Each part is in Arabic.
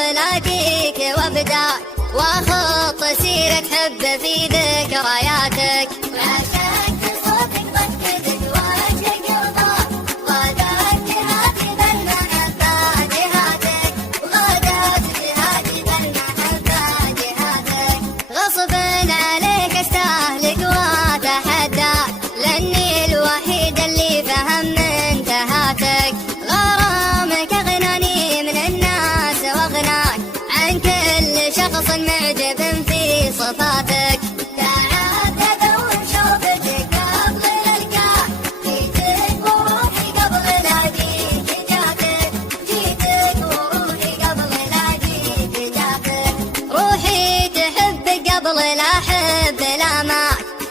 قبل اجيك وابداك واخط سيرة حب في ذكرياتك. لا شك صوتك ضحكتك وجهك يرضاك غادات جهاتي ذا المحبة جهاتك وغادات جهاتي ذا المحبة جهاتك. غصب عليك استهلك واتحداك لاني الوحيد اللي فهم انتهاتك. غرامك اغناني من الناس واغناك عن كل شخص معجب في صفاتك. تعبت ادور شوفتك قبل الالقاك جيتك وروحي قبل الاقيك جاتك جيتك وروحي قبل الاقيك جاتك. روحي تحبك قبل لا احب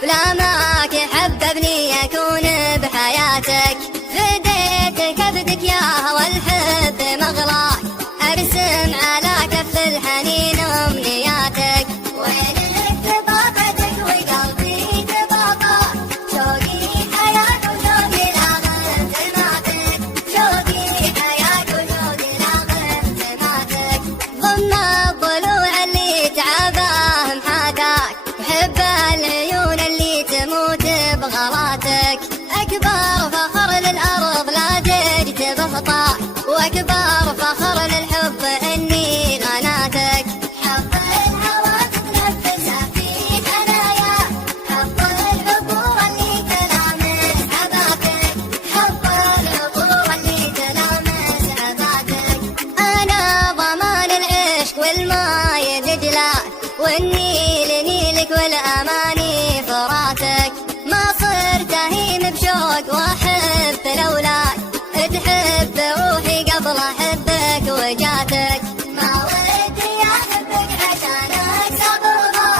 لاماك حببني اكون بحياتك. فديت كبدك يا هوى الحب مغلاك ارسم على كف الحنين امنياتك. وينك تباقتك وقلبي تباقاك شوقي حياك وشوقي لاغر سماتك شوقي حياك وشوقي لاغر سماتك. ضم الضلوع اللي تعباه محاكاك وحب العيون اللي تموت بغلاتك. اكبر فخر للارض لا جئت بخطاك واكبر فخر للحب اني غناتك. حب الهوى تتنفس في ثنايا حب العطور اللي تلامس حباتك حب العطور اللي تلامس حباتك. انا ضمان العشق والماي دجلك والنيل نيلك والاماني فراتك. ما صرت اهيم بشوق واحب لولاك تحب روحي قبل احبك وجاتك. ما ودي احبك عشانك صبرها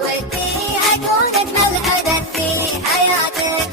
ودي اكون اجمل حدث في حياتك